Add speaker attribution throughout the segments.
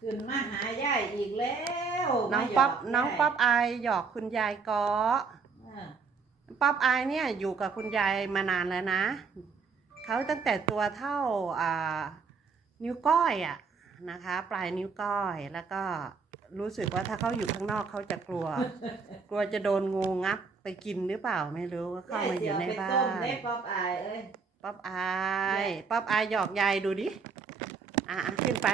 Speaker 1: ขึ้นมาหายายอีกแล้ว
Speaker 2: น้อง
Speaker 1: มาหยก
Speaker 2: ป๊อป
Speaker 1: ยาย
Speaker 2: น้องป๊อปอายหยอกคุณยายกอ
Speaker 1: อ่า
Speaker 2: ป๊อปอายเนี่ยอยู่กับคุณยายมานานแล้วนะเขาตั้งแต่ตัวเท่าอ่านิ้วก้อยอะนะคะ ปลายนิ้วก้อยแล้วก็รู้สึกว่าถ้าเขาอยู่ข้างนอกเขาจะกลัว กลัวจะโดนงูงับไปกินหรือเปล่าไม่รู้ก็เข้ามาอยู่ในบ้า
Speaker 1: ต้ม
Speaker 2: น
Speaker 1: ได้ป๊อปอายเอ้ย
Speaker 2: ป๊อปอาย ป๊อปอายหยอกยายดูดิ อะอะขึ้นไป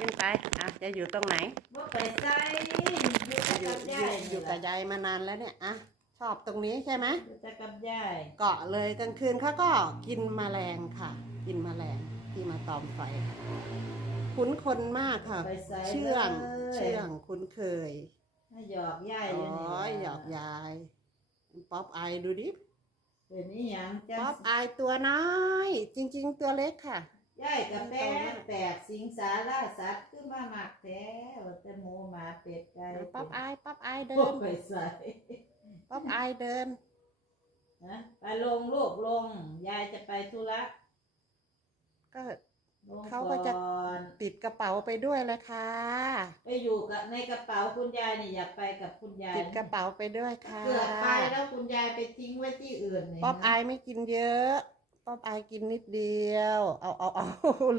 Speaker 2: ขึ้นไป อะ จะอยู่ตรงไหน
Speaker 1: บ่ไปใส่อยู่แต่
Speaker 2: อยู่
Speaker 1: กับ
Speaker 2: อยู่
Speaker 1: ยาย
Speaker 2: อยู่กับยายมานานแล้วเนี่ย อะ ชอบตรงนี้ใช่ไหม
Speaker 1: อยู่แต่กับยาย
Speaker 2: เกาะเลยกลางคืนเขาก็กินแมลงค่ะ กินแมลงที่มาตอมไฟคุ้นคนมากค่ะ
Speaker 1: ไปใส่
Speaker 2: เชื่อง
Speaker 1: ลย
Speaker 2: เชื่องคุ้นเคย
Speaker 1: ให้หยอกยาย
Speaker 2: อ๋
Speaker 1: อยู่นี่
Speaker 2: อหยอกยาย ป๊อปอายดูดิ
Speaker 1: เป็นนี่หยังจั
Speaker 2: ป๊องปอายตัวน้อย จริง ๆ ตัวเล็กค่ะ
Speaker 1: ยายกับแปดแปดสิงสาราสัตว์คือมาหมักแท้ว่าแต่หมูหมาเป็ดไก่
Speaker 2: ป๊อปอายป๊อปอายเดิ
Speaker 1: บ่
Speaker 2: น
Speaker 1: ไปใส่
Speaker 2: ป๊อปอายเดิน
Speaker 1: นะไปลงลูกลง ยายจะไปธุระ
Speaker 2: ก็
Speaker 1: ลง
Speaker 2: เขาก็จะ
Speaker 1: ก่อน
Speaker 2: ติดกระเป๋าไปด้วยเลยค่ะ
Speaker 1: ไปอยู่กับในกระเป๋าคุณยายนี่อยากไปกับคุณยาย
Speaker 2: ติดกระเป๋าไปด้วยค่ะ
Speaker 1: เกือบไปแล้วคุณยายไปทิ้งไว้ที่อื่นนี่
Speaker 2: ป๊อปอายไม่กินเยอะ ป๊อปอายกินนิดเดียว เอาเอาเอา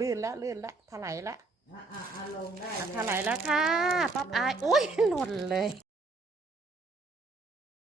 Speaker 2: ลื่นละลื่นละถลายละ
Speaker 1: อะอะอะลงได้
Speaker 2: ถลายแล้วค่ะป๊อปอายอุ้ยหล่นเลย